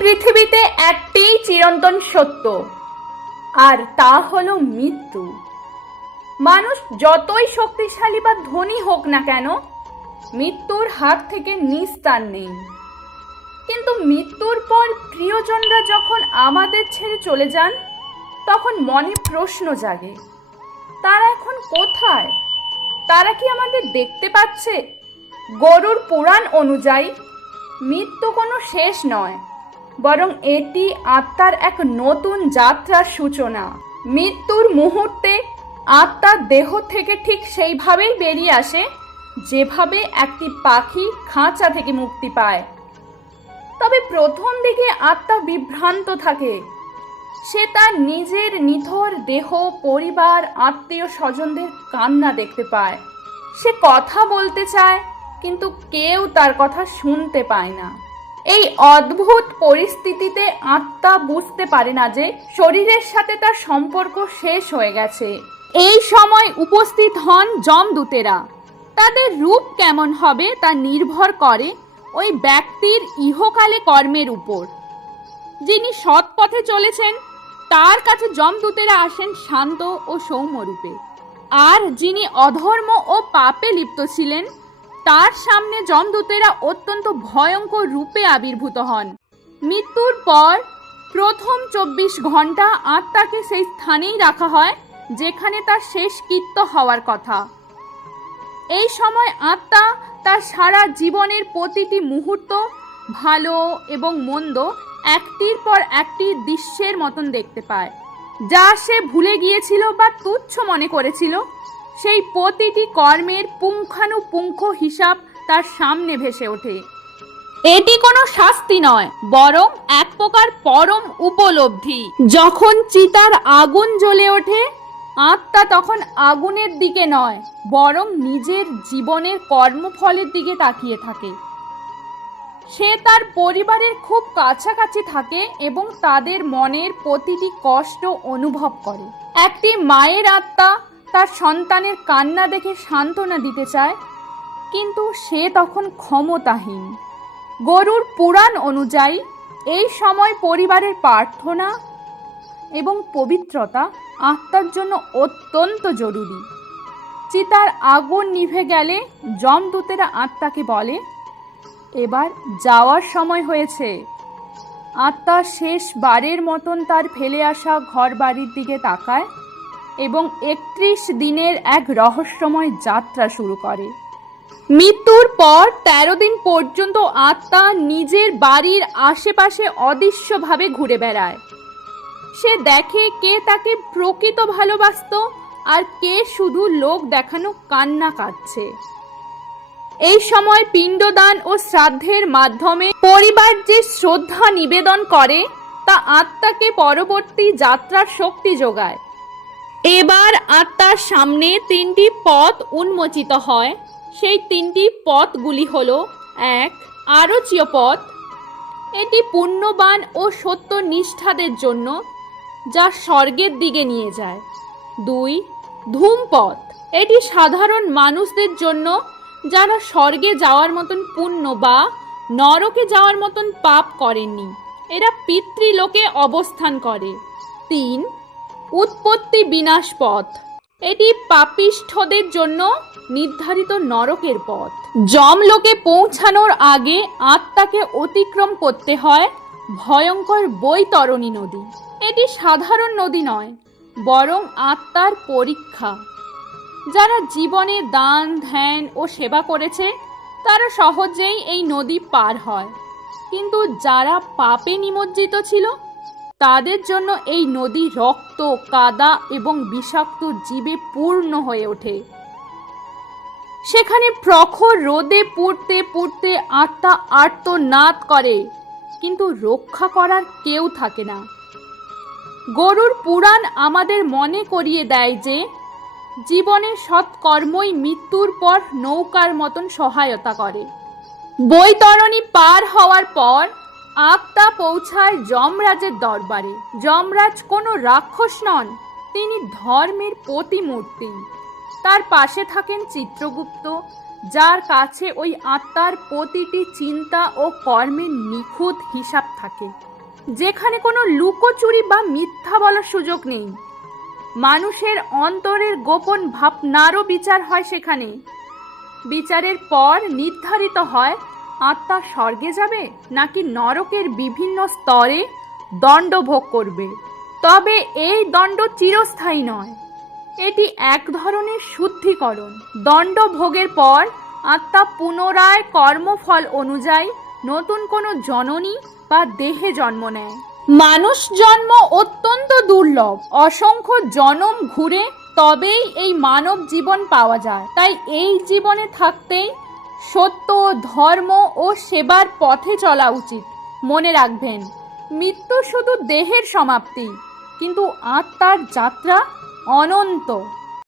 পৃথিবীতে একটি চিরন্তন সত্য, আর তা হলো মৃত্যু। মানুষ যতই শক্তিশালী বা ধনী হোক না কেন, মৃত্যুর হাত থেকে নিস্তার নেই। কিন্তু মৃত্যুর পর প্রিয়জনরা যখন আমাদের ছেড়ে চলে যান, তখন মনে প্রশ্ন জাগে, তারা এখন কোথায়? তারা কি আমাদের দেখতে পাচ্ছে? গরুর পুরাণ অনুযায়ী মৃত্যু কোনো শেষ নয়, বরং এটি আত্মার এক নতুন যাত্রার সূচনা। মৃত্যুর মুহূর্তে আত্মা দেহ থেকে ঠিক সেইভাবেই বেরিয়ে আসে যেভাবে একটি পাখি খাঁচা থেকে মুক্তি পায়। তবে প্রথম দিকে আত্মা বিভ্রান্ত থাকে। সে তার নিজের নিথর দেহ, পরিবার, আত্মীয় স্বজনদের কান্না দেখতে পায়। সে কথা বলতে চায়, কিন্তু কেউ তার কথা শুনতে পায় না। এই অদ্ভুত পরিস্থিতিতে আত্মা বুঝতে পারে না যে শরীরের সাথে তার সম্পর্ক শেষ হয়ে গেছে। এই সময় উপস্থিত হন যমদূতেরা। তাদের রূপ কেমন হবে তা নির্ভর করে ওই ব্যক্তির ইহকালে কর্মের উপর। যিনি সৎ পথে চলেছেন তার কাছে যমদূতেরা আসেন শান্ত ও সৌম্য রূপে, আর যিনি অধর্ম ও পাপে লিপ্ত ছিলেন তার সামনে যমদূতেরা অত্যন্ত ভয়ঙ্কর রূপে আবির্ভূত হন। মৃত্যুর পর প্রথম 24 ঘন্টা আত্মাকে সেই স্থানেই রাখা হয় যেখানে তার শেষকৃত্য হওয়ার কথা। এই সময় আত্মা তার সারা জীবনের প্রতিটি মুহূর্ত, ভালো এবং মন্দ, একটির পর একটি দৃশ্যের মতন দেখতে পায়। যা সে ভুলে গিয়েছিল বা তুচ্ছ মনে করেছিল, সেই প্রতিটি কর্মের পুঙ্খানুপুঙ্খ হিসাব তার সামনে ভেসে ওঠে। এটি কোনো শাস্তি নয়, বরং এক প্রকার পরম উপলব্ধি। যখন চিতার আগুন জ্বলে ওঠে, আত্মা তখন আগুনের দিকে নয়, বরং নিজের জীবনের কর্মফলের দিকে তাকিয়ে থাকে। সে তার পরিবারের খুব কাছাকাছি থাকে এবং তাদের মনের প্রতিটি কষ্ট অনুভব করে। একটি মায়ের আত্মা তার সন্তানের কান্না দেখে সান্ত্বনা দিতে চায়, কিন্তু সে তখন ক্ষমতাহীন। গরুর পুরাণ অনুযায়ী এই সময় পরিবারের প্রার্থনা এবং পবিত্রতা আত্মার জন্য অত্যন্ত জরুরি। চিতার আগুন নিভে গেলে যমদূতেরা আত্মাকে বলে, এবার যাওয়ার সময় হয়েছে। আত্মা শেষবারের মতন তার ফেলে আসা ঘর বাড়ির দিকে তাকায় এবং 31 দিনের এক রহস্যময় যাত্রা শুরু করে। মৃত্যুর পর 13 দিন পর্যন্ত আত্মা নিজের বাড়ির আশেপাশে অদৃশ্যভাবে ঘুরে বেড়ায়। সে দেখে কে তাকে প্রকৃত ভালোবাসত আর কে শুধু লোক দেখানো কান্না কাঁদছে। এই সময় পিণ্ডদান ও শ্রাদ্ধের মাধ্যমে পরিবার যে শ্রদ্ধা নিবেদন করে তা আত্মাকে পরবর্তী যাত্রার শক্তি যোগায়। এবার আত্মার সামনে 3টি পথ উন্মোচিত হয়। সেই 3টি পথগুলি হল: 1. আরোচ্য পথ। এটি পুণ্যবান ও সত্যনিষ্ঠাদের জন্য, যা স্বর্গের দিকে নিয়ে যায়। 2. ধূমপথ। এটি সাধারণ মানুষদের জন্য যারা স্বর্গে যাওয়ার মতন পুণ্য বা নরকে যাওয়ার মতন পাপ করেননি। এরা পিতৃলোকে অবস্থান করে। 3. উৎপত্তি বিনাশ পথ। এটি পাপিষ্ঠদের জন্য নির্ধারিত নরকের পথ। যমলোকে পৌঁছানোর আগে আত্মাকে অতিক্রম করতে হয় ভয়ঙ্কর বৈতরণী নদী। এটি সাধারণ নদী নয়, বরং আত্মার পরীক্ষা। যারা জীবনে দান, ধ্যান ও সেবা করেছে তারা সহজেই এই নদী পার হয়, কিন্তু যারা পাপে নিমজ্জিত ছিল তাদের জন্য এই নদী রক্ত, কাদা এবং বিষাক্ত জীবে পূর্ণ হয়ে ওঠে। সেখানে প্রখর রোদে পুড়তে পুড়তে আত্মা আর্তনাদ করে, কিন্তু রক্ষা করার কেউ থাকে না। গরুর পুরাণ আমাদের মনে করিয়ে দেয় যে জীবনের সৎকর্মই মৃত্যুর পর নৌকার মতন সহায়তা করে। বৈতরণী পার হওয়ার পর আত্মা পৌঁছায় যমরাজের দরবারে। যমরাজ কোনো রাক্ষস নন, তিনি ধর্মের প্রতিমূর্তি। তার পাশে থাকেন চিত্রগুপ্ত, যার কাছে ওই আত্মার প্রতিটি চিন্তা ও কর্মের নিখুঁত হিসাব থাকে। যেখানে কোনো লুকোচুরি বা মিথ্যা বলার সুযোগ নেই। মানুষের অন্তরের গোপন ভাবনারও বিচার হয় সেখানে। বিচারের পর নির্ধারিত হয় আত্মা স্বর্গে যাবে নাকি নরকের বিভিন্ন স্তরে দণ্ড ভোগ করবে। তবে এই দণ্ড চিরস্থায়ী নয়, এটি এক ধরনের শুদ্ধিকরণ। দণ্ড ভোগের পর আত্মা পুনরায় কর্মফল অনুযায়ী নতুন কোনো জননী বা দেহে জন্ম নেয়। মানুষ জন্ম অত্যন্ত দুর্লভ, অসংখ্য জনম ঘুরে তবেই এই মানব জীবন পাওয়া যায়। তাই এই জীবনে থাকতেই সত্য, ধর্ম ও সেবার পথে চলা উচিত। মনে রাখবেন, মৃত্যু শুধু দেহের সমাপ্তি, কিন্তু আত্মার যাত্রা অনন্ত।